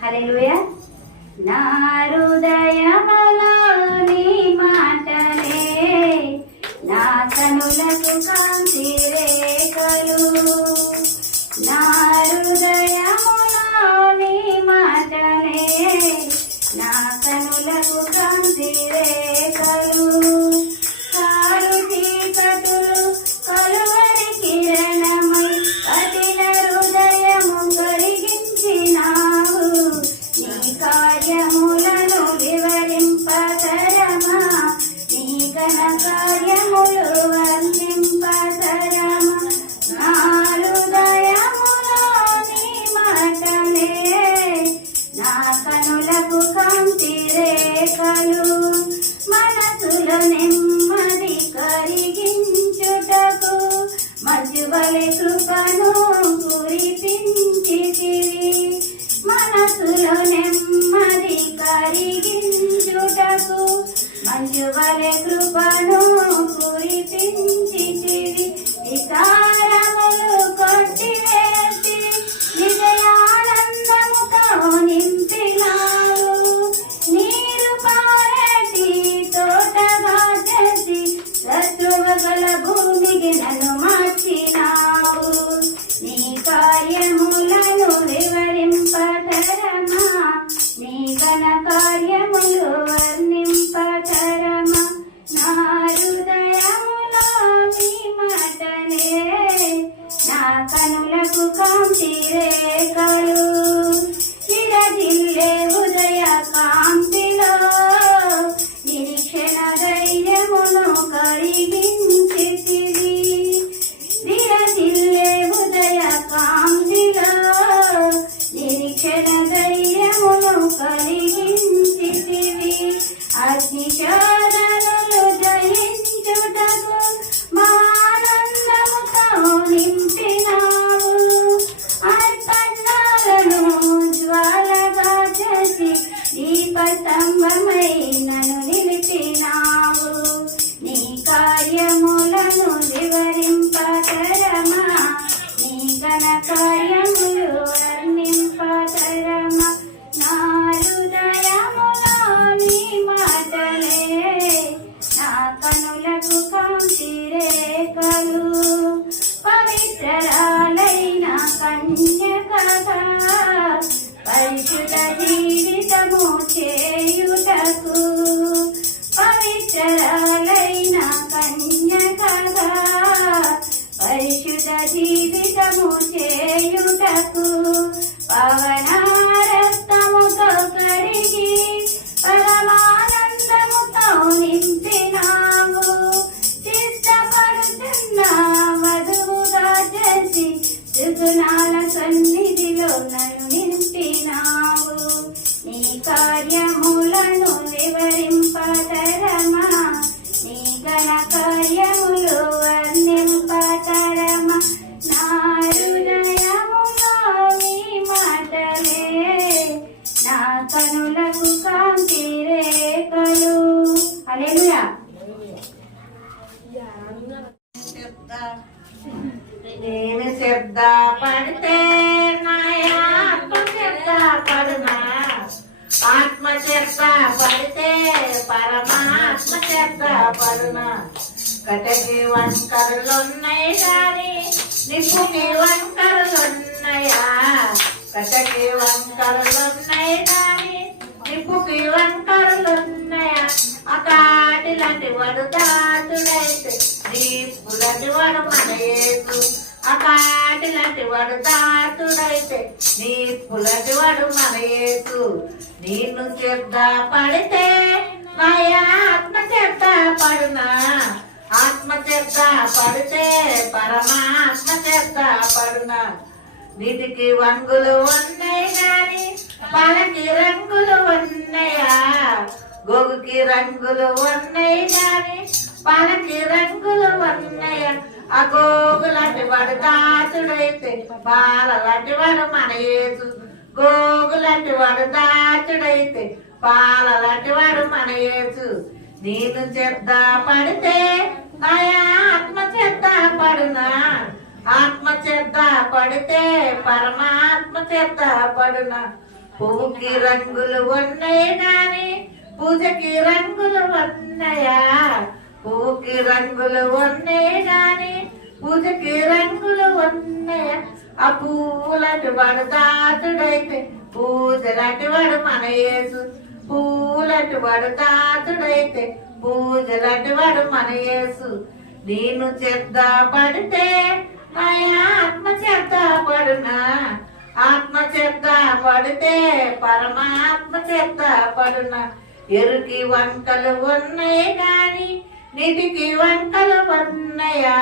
హల్లెలూయా. నా హృదయములో నీ మాటలే నా కనులకు కాంతి రేఖలు. నా హృదయములో నీ మాటలే నా కనులకు కాంతి రేఖలు. కారు చీకటులు కలువరి కిరణమై కఠిన హృదయము కలిగించినావు. నీ కార్యములను వివరింపతరమా, నీ ఘన కార్యములు వర్ణింపతరమా. నా హృదయములో నీ మాటలే నా కనులకు కాంతి రేఖలు. మనసులో నెమ్మది కరిగించుటకు మధ్యవలె కృపను కురిపించితివి. మనసులో నెమ్మది కరిగించుటకు మధ్యవలె కృపను కురిపించితివి. వికారములు కొట్టివేసి విజయానందముతో నింపినావు. నీరు పారేటి తోటగా చేసి శత్రువుగల భూమికి నన్ను మార్చినావు. నీ కార్యములను వివరింపతరమా, నీ ఘన కార్యములు వర్ణింపతరమా. నా హృదయములో నీ మాటలే నా కనులకు కాంతి రేఖలు. విరజిల్లే ఉదయ కాంతిలో నిరీక్షణ ధైర్యమును కలిగించితివి. విరజిల్లే ఉదయ కాంతిలో నిరీక్షణ ధైర్యమును కలిగించితివి. అగ్నిశోధనలు జయించుటకు మానందముతో నింపినావు. అర్పణలను జ్వాలగా చేసి దీపస్తంభమై నన్ను నిలిపినావు. నీ కార్యములను వివరింపతరమా, నీ ఘన కార్యములు వర్ణింపతరమా. నా హృదయములో నీ మాటలే నా కనులకు కాంతి రేఖలు. పవిత్రరాలైన కన్యకగా పరిశుద్ధ జీవితము చేయుటకు, పవిత్రరాలైన కన్యకగా పరిశుద్ధ జీవితము చేయుటకు పవన రక్తముతో కడిగి పరమానందముతో నింపినావు. చిత్తపడుతున్న వధువుగా చేసి సుగుణాల సన్నిధిలో నన్ను నింపినావు. నీ కార్యములను వివరింపతరమా, నీ ఘన కార్యములు వర్ణింపతరమా. నా హృదయములో నీ మాటలే నా కనులకు కాంతి రేఖలు. హల్లెలూయా. నేను శబ్ద పడితే ఆత్మ శబ్ద పడునా, ఆత్మ శబ్ద పడితే పరమాత్మ శబ్ద పడునా. కటకి వంకరులున్నాయి కానీ నిప్పుకి వంకరులున్నాయా, కటకి వంకరులున్నాయి కానీ నిప్పుకి వంకరులున్నాయా. అకాటిలాంటి వాడు దాటుడైతే నిప్పులాంటి వాడు మన యేసు. అకాటిలాంటి వాడు దాటుడైతే నిప్పులాంటి వాడు మన యేసు. నేను శబ్ద పడితే నా ఆత్మ శబ్ద పడునా, ఆత్మ శబ్ద పడితే పరమాత్మ శబ్ద పడునా. నీటికి వంగులు ఉన్నాయి గాని పాలకి రంగులు ఉన్నాయా, గోగుకి రంగులు ఉన్నాయి గాని పాలకి రంగులు ఉన్నాయా. ఆ గోగు లాంటి వాడు దాచుడైతే పాల లాంటి వాడు మన యేసు. గోగు లాంటి వాడు దాచుడైతే పాల లాంటి వాడు మన యేసు. నేను చెత్త పడితే నా ఆత్మ చెత్త పడునా, ఆత్మ చేత పడితే పరమాత్మ చేత పడున. పువ్వుకి రంగులు ఉన్నాయి గాని పూజకి రంగులు ఉన్నాయా? పువ్వుకి రంగులు ఉన్నాయి గాని పూజకి రంగులు ఉన్నాయా? ఆ పువ్వులటి వాడు దాతుడైతే పూజలటి వాడు మన యేసు. పూలటి వాడు దాతుడైతే పూజలటి వాడు మన యేసు. నేను చేత పడితే ఆత్మ చేత పడునా? ఆత్మ చేత పడితే పరమాత్మ చేత పడునా? ఎరుకి వంకలు ఉన్నాయి గాని నీటికి వంకలు ఉన్నాయా?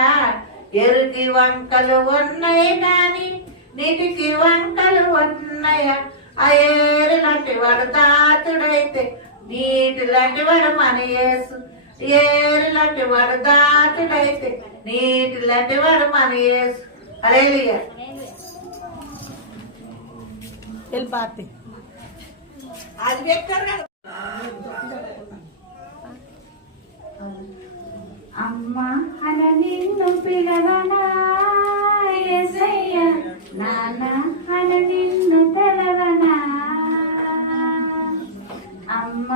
ఎరుకి వంకలు ఉన్నాయి గాని నీటికి వంకలు ఉన్నాయా? ఆ ఏరు లాంటి వాడు దాతుడైతే నీటి లాంటి వాడు మన యేసు. ఏరు లాంటి వాడు దాతుడైతే నీటి లాంటి వాడు మన యేసు. హల్లెలూయా. అది పెట్టారు కదా. అమ్మ అన నిన్ను పిలవనా యేసయ్య, నాన్న అన నిన్ను తెలవనా? అమ్మ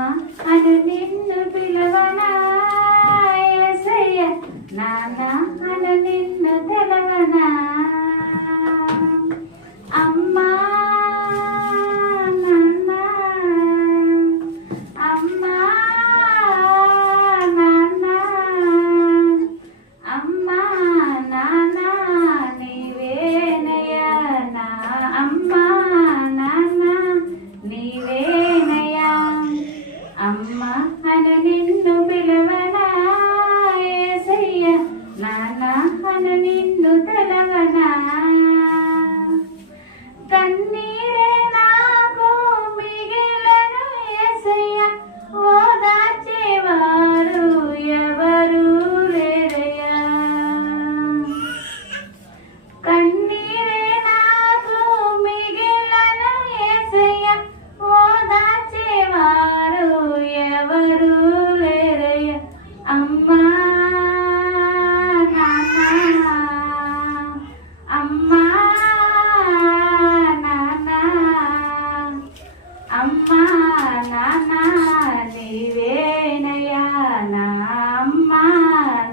అన నిన్ను పిలవనా యేసయ్య, నాన్న అన నిన్ను తెలవనా? అమ్మా నాన్న, అమ్మా నాన్న, అమ్మా నాన్న నీవేనయ్యా. నా అమ్మా నాన్న నీవేనయ్యా. అమ్మ అన నిన్ను పిలవనా యేసయ్య, నాన్న అన నిన్ను తెలవనా? కన్నీరే నాకు మిగిలను యేసయ్య, ఓదార్చేవారు ఎవరు లేరయ్యా. కన్నీరే నాకు మిగిలను యేసయ్య, ఓదార్చేవారు ఎవరు లేరయ్యా. అమ్మా నాన్న, అమ్మా నాన్న, అమ్మా నాన్న నీవేనయ్యా. నా అమ్మా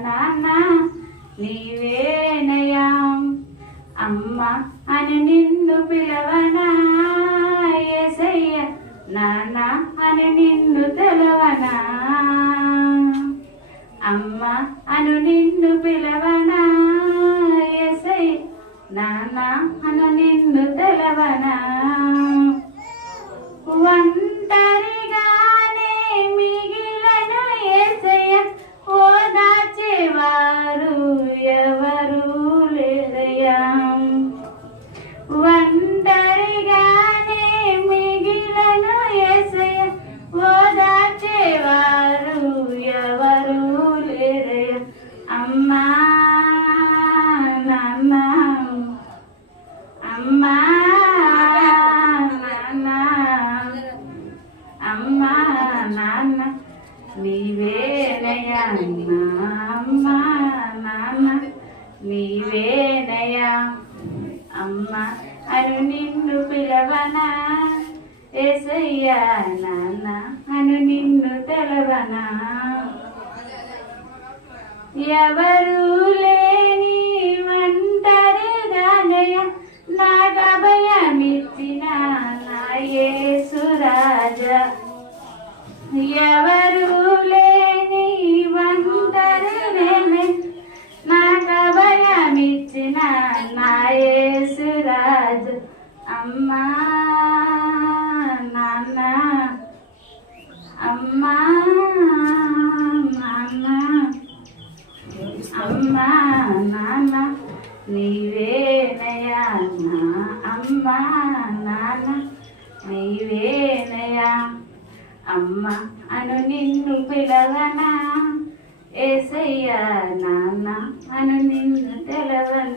నాన్న నీవేనయ్యా. అమ్మ అని నిన్ను పిలవనా యేసయ్య, నాన్న అని నిన్ను తెలవనా? అమ్మ అను నిన్ను పిలవనా యేసయ్య, నాన్న అను నిన్ను తెలవనా? ఒంటరిగానే మిగిలను యేసయ్య, ఓదార్చేవారు ఎవరు లేరయ్యా. ఒంటరిగానే మిగిలను యేసయ్య, ఓదార్చేవారు ఎవరు లేరయ్యా. అమ్మా నాన్న, అమ్మా నాన్న, అమ్మా నాన్న నీవేనయ్యా. నా అమ్మా నాన్న నీవేనయ్యా. అమ్మ అను నిన్ను పిలవనా యేసయ్య, నాన్న అను నిన్ను తెలవనా? ఎవరు లేని ఒంటరిగానయ్య, నాకు అభయమిచ్చిన నా యేసు రాజా. ఎవరు లేని ఒంటరిగానే నాకు అభయమిచ్చిన నా యేసు రాజు. అమ్మా నాన్న, అమ్మా నాన్న, అమ్మా నాన్న నీవేనయ్యా. నా అమ్మా నాన్న నీవేనయ్యా. అమ్మ అను నిన్ను పిలవనా యేసయ్య, నాన్న అను నిన్ను తెలవనా?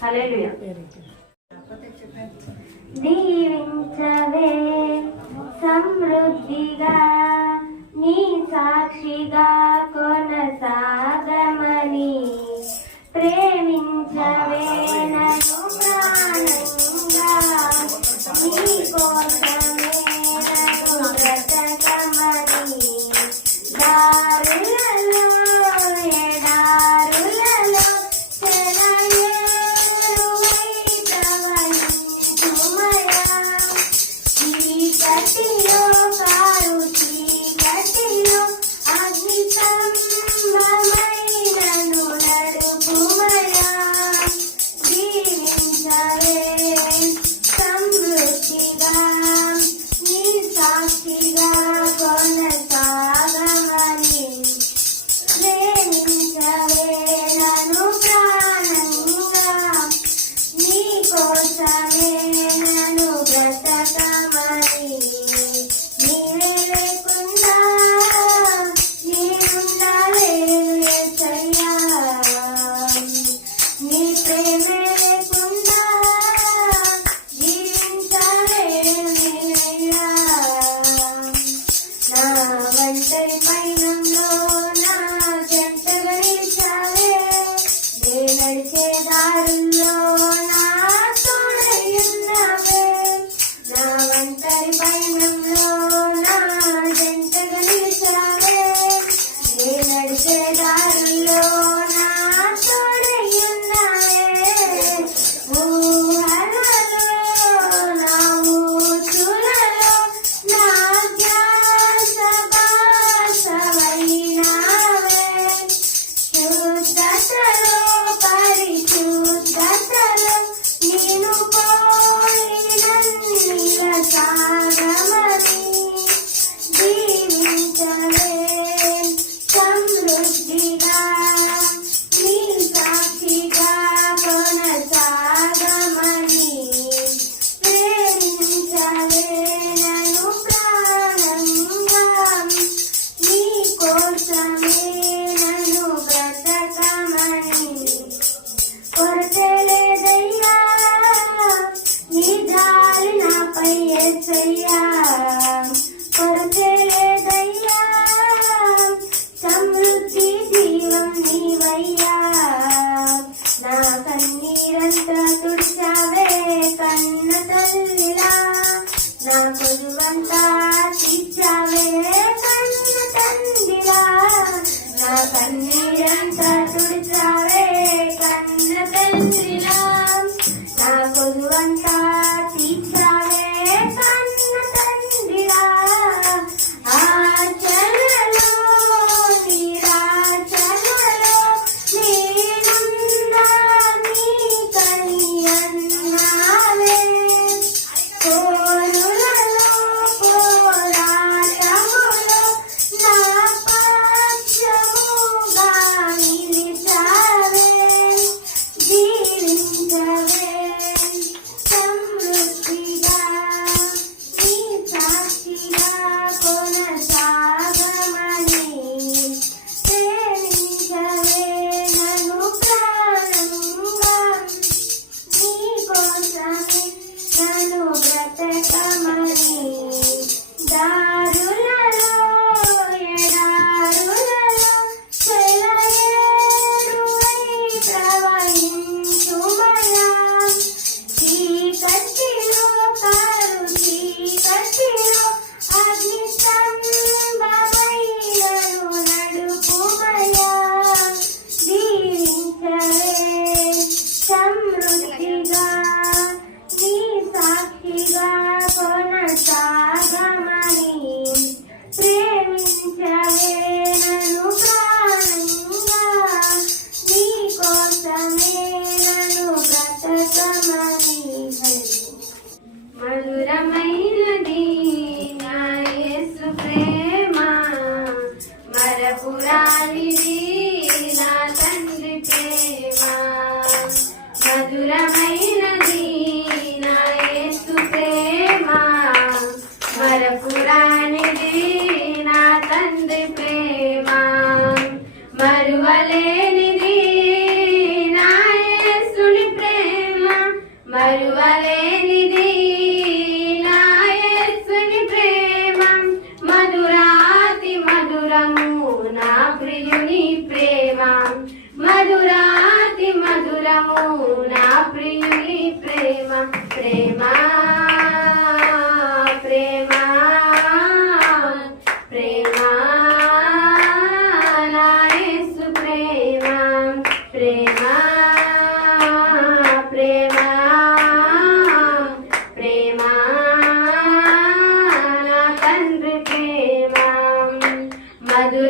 హల్లెలూయా. దీవించవే సమృద్ధిగా నీ సాక్షిగా కొనసాగమని, ప్రేమించవే కోసమే నన్ను బ్రతకమని దారులలో ఎడారులలో సెలయేరువైతవయించుమయా చీకటిలో కారు చీకటిలో అగ్ని స్తంభమైనను నడుపుమయా జీవించవే సమృద్ధిగా నీ సాక్షిగా కొనసాగమని ప్రేమించవే నన్ను ప్రాణంగా నీ కోసమే నన్ను బ్రతకమని నీవే లేకుండా నేనుండలేను యేసయ్యా నీ ప్రేమే లేకుండా జీవించలేను నేనయ్యా నా ఒంటరి పయనంలో నా జంటగా నిలిచావే నే నడిచే దారుల్లో నా తోడయ్యున్నావే నా ఒంటరి పయనంలో నా జంటగా నిలిచావే నే నడిచే దారుల్లో నా తోడయ్యున్నావే ఊహలలో నా ఊచులలో నా ధ్యాస భాసవైనావే శుద్ధతలో పరిశుద్ధతలో నేను పోయినన్నిల సాగమని జీవించలే సమృద్ధిగా నీ సాక్షిగా కొనసాగమని ప్రేమించలే నన్ను ప్రాణంగా నీ కోసమే నన్ను బ్రతకమని కొరతే లేదయ్యా నీ జాలి నాపై యేసయ్యా కొరతే లేదయ్యా సమృద్ధి జీవం నీవయ్యా నా కన్నీరంతా తుడిచావే కన్న తల్లిలా నా కొలువంతా తీర్చావే కన్న తండ్రిలా నా కన్నీరంతా తుడిచావే కన్న తండ్రిలా నా కొలువంతా తీర్చావే కన్న తండ్రిలా ఆచరణలో నిరాచరణలో నేనున్నా నీకని అన్నావే పోరులలో పోరాటములో నా పక్షముగా నిలిచావే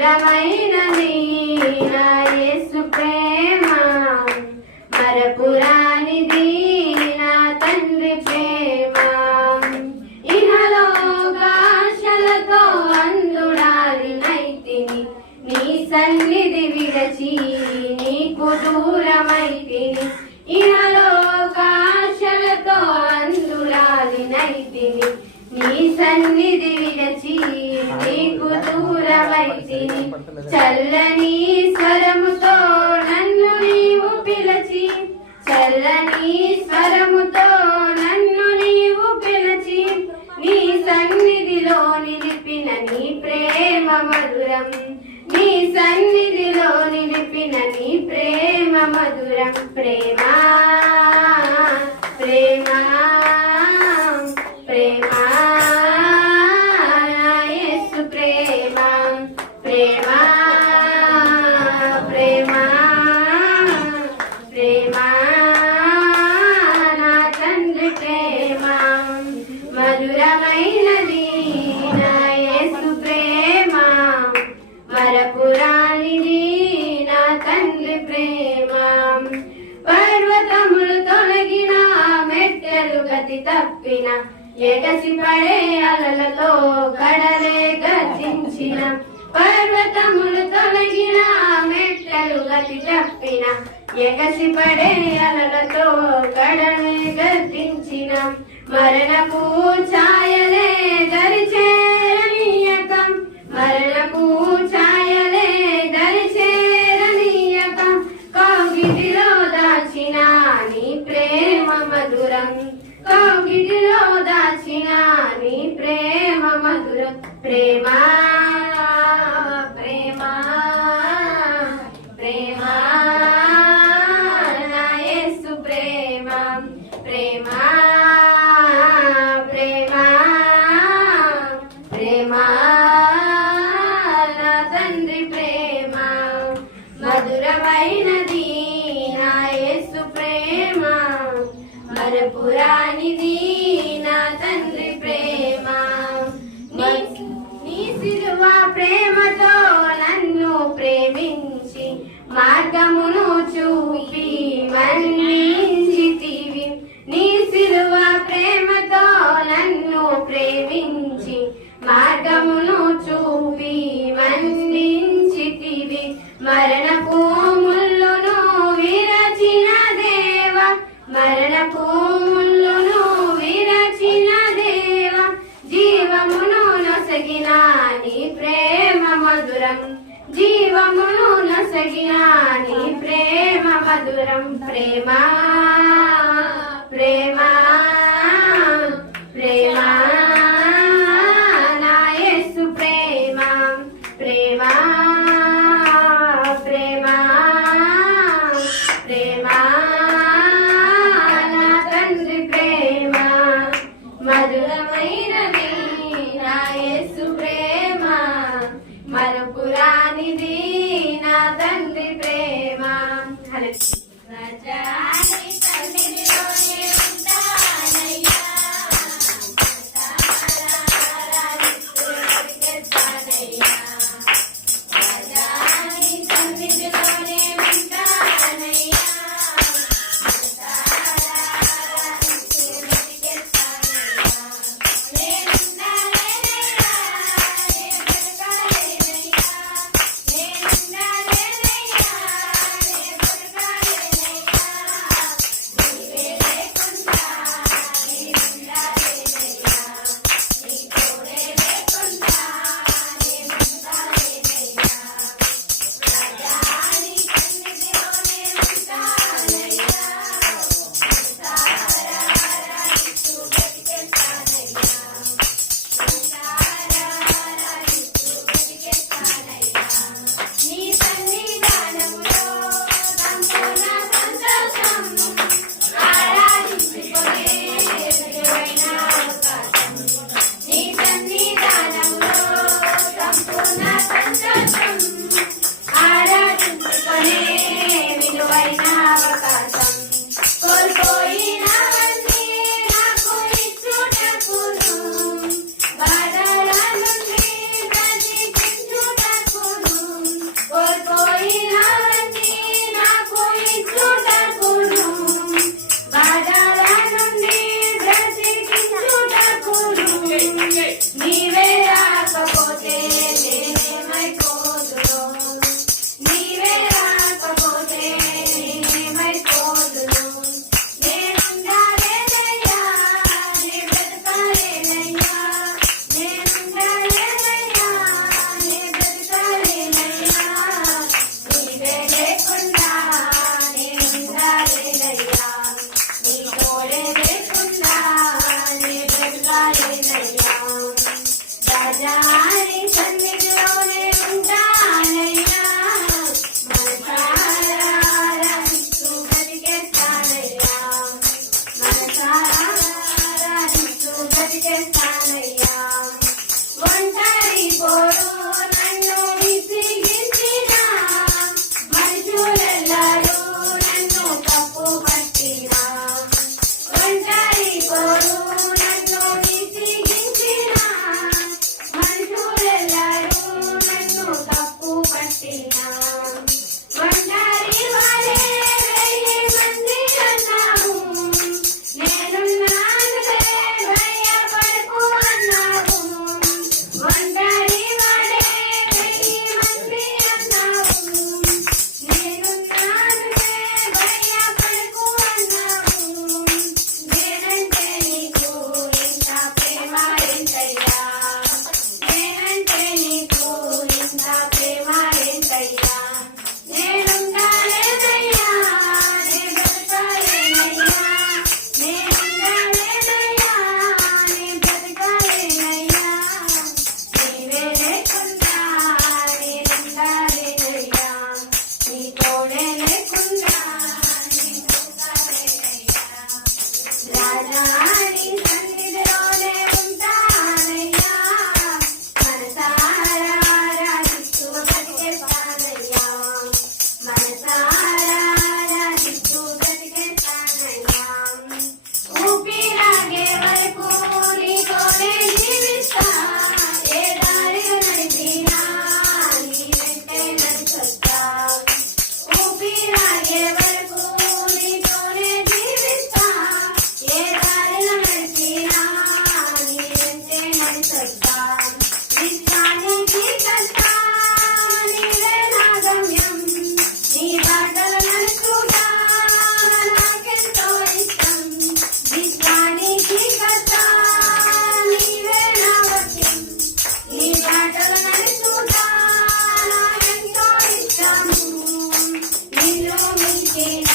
మధురమైనది నా యేసు ప్రేమ మరపురానిది నా తండ్రి ప్రేమ ఇహలోకాశలతో అందుడాలి నైతిని నీ సన్నిధి విడచి నీకు దూరమైతిని ఇహలోకాశలతో అందుడాలి నైతిని నీ సన్నిధి విడచి నీకు దూరమైతిని చల్లని స్వరముతో నన్ను నీవు పిలచి చల్లని స్వరముతో నన్ను నీవు పిలచి నీ సన్నిధిలో నిలిపిన నీ ప్రేమ మధురం నీ సన్నిధిలో నిలిపిన నీ ప్రేమ మధురం ప్రేమ ప్రేమ ప్రేమ యేసు ప్రేమ ప్రేమ ప్రేమ ప్రేమ నా తండ్రి ప్రేమ మధురమైనది నా యేసు ప్రేమ మరపురానిది నా తండ్రి ప్రేమ పర్వతములు తొలగిన మెట్టెలు గతి తప్పిన ఎగసి పడే అలలతో కడలే గర్జించిన పర్వతములు తొలగిన మెట్టెలు గతి తప్పిన ఎగసి పడే అలలతో కడలే గర్జించిన మరణపు ఛాయలే దరిచేరనీయక మరణపు ఛాయలే దరిచేరనీయక కౌగిటిలో దాచిన నీ ప్రేమ మధురం కౌగిటిలో దాచిన నీ ప్రేమ మధురం ప్రేమ ప్రేమ ప్రేమ నా యేసు ప్రేమ ప్రేమ ప్రేమ ప్రేమ నా తండ్రి ప్రేమ మధురమైనది నా యేసు ప్రేమ మరపురానిది నా తండ్రి ప్రేమ నీ సిలువ ప్రేమతో నన్ను ప్రేమించి మార్గమును చూపి మన్నించితివి నీ సిలువ ప్రేమతో నన్ను ప్రేమించి మార్గమును చూపి మన్నించితివి మరణపు ముల్లును విరచిన దేవ మరణపు ముల్లును విరచిన దేవ జీవమును నొసగిన నీ ప్రేమ మధురం జీవమును నొసగిన నీ ప్రేమ మధురం ప్రేమ ప్రేమ ప్రేమ నా యేసు ప్రేమ ప్రేమ ప్రేమ ప్రేమ నా తండ్రి ప్రేమ మధురమైనది నా యేసు ప్రేమ మరపురానిది నా తండ్రి ప్రేమ హరే రాజాని సన్నిధిలోనే ఉంటానయ్యా బ్రతికేస్తానయ్యా ఒంటరి పోరు నన్ను విసిగించిన మనుషులెల్లరూ నన్ను తప్పు పట్టినా ఒంటరి పోరు నన్ను విసిగించిన మనుషులెల్లరూ నన్ను తప్పు పట్టినా ఒంటరి వారే వెయ్యి మంది అన్నావు నేనున్నానులే భయపడకు అన్నావు ఒంటరి వాడే వెయ్యి మంది అన్నావు నేనున్నానులే భయపడకు అన్నావు నేనంటే నీకు ఇంత ప్రేమ ఎంతయ్యా నేనంటే నీకు ఇంత ప్రేమ ఎంతయ్యా నేనుండాలేనయ్యా నే బ్రతకాలేనయ్యా నేనుండాలేనయ్యా నే బ్రతకాలేనయ్యా నీవే లేకుండా నేనుండాలేనయ్యా నీ తోడే లేకుండా నేను బ్రతకాలేనయ్యా రాజా నీ సన్నిధిలోనే ఉంటానయ్యా మనసారా ఆరాధిస్తూ బ్రతికేస్తానయ్యా మనసారా ఆరాధిస్తూ బ్రతికేస్తానయ్యా ఊపిరాగే వరకు నీతోనే జీవిస్తా ఏ దారిలో నడిచినా నీ వెంటే నడుచొస్తా ఊపిరాగే వరకు నీతోనే జీవిస్తా ఏ దారిలో నడిచినా నీ వెంటే నడుచొస్తా విశ్వానికి కర్త నీవే నా గమ్యం నీ బాటలో నడుచుట నాకెంతో ఇష్టం విశ్వానికి కర్త నీవే నా గమ్యం నీ బాటలో నడుచుట నాకెంతో ఇష్టం నిన్ను మించిన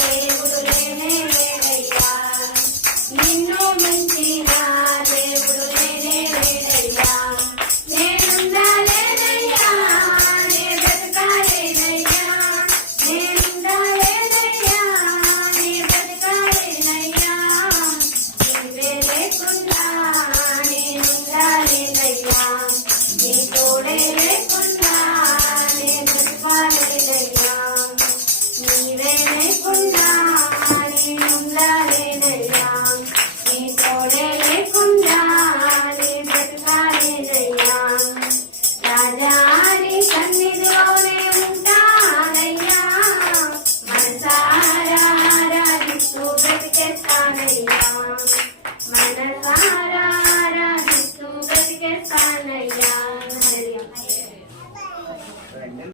దేవుడు లేనే లేడయ్యా నిన్ను మించిన దేవుడు లేనే లేడయ్యా నేనుండాలేనయ్యా నే బ్రతకాలేనయ్యా నేనుండాలేనయ్యా నే బ్రతకాలేనయ్యా నీవే లేకుండా నేనుండాలేనయ్యా నీ తోడే లేకుండా నే బ్రతకాలేనయ్యా నీవే లేకుండా నేనుండాలేనయ్యా నీ తోడే లేకుండా నే బ్రతకాలేనయ్యా రాజా నీ సన్నిధిలోనే ఉంటానయ్యా మనసారా ఆరాధిస్తూ బ్రతికేస్తానయ్యా మనసారా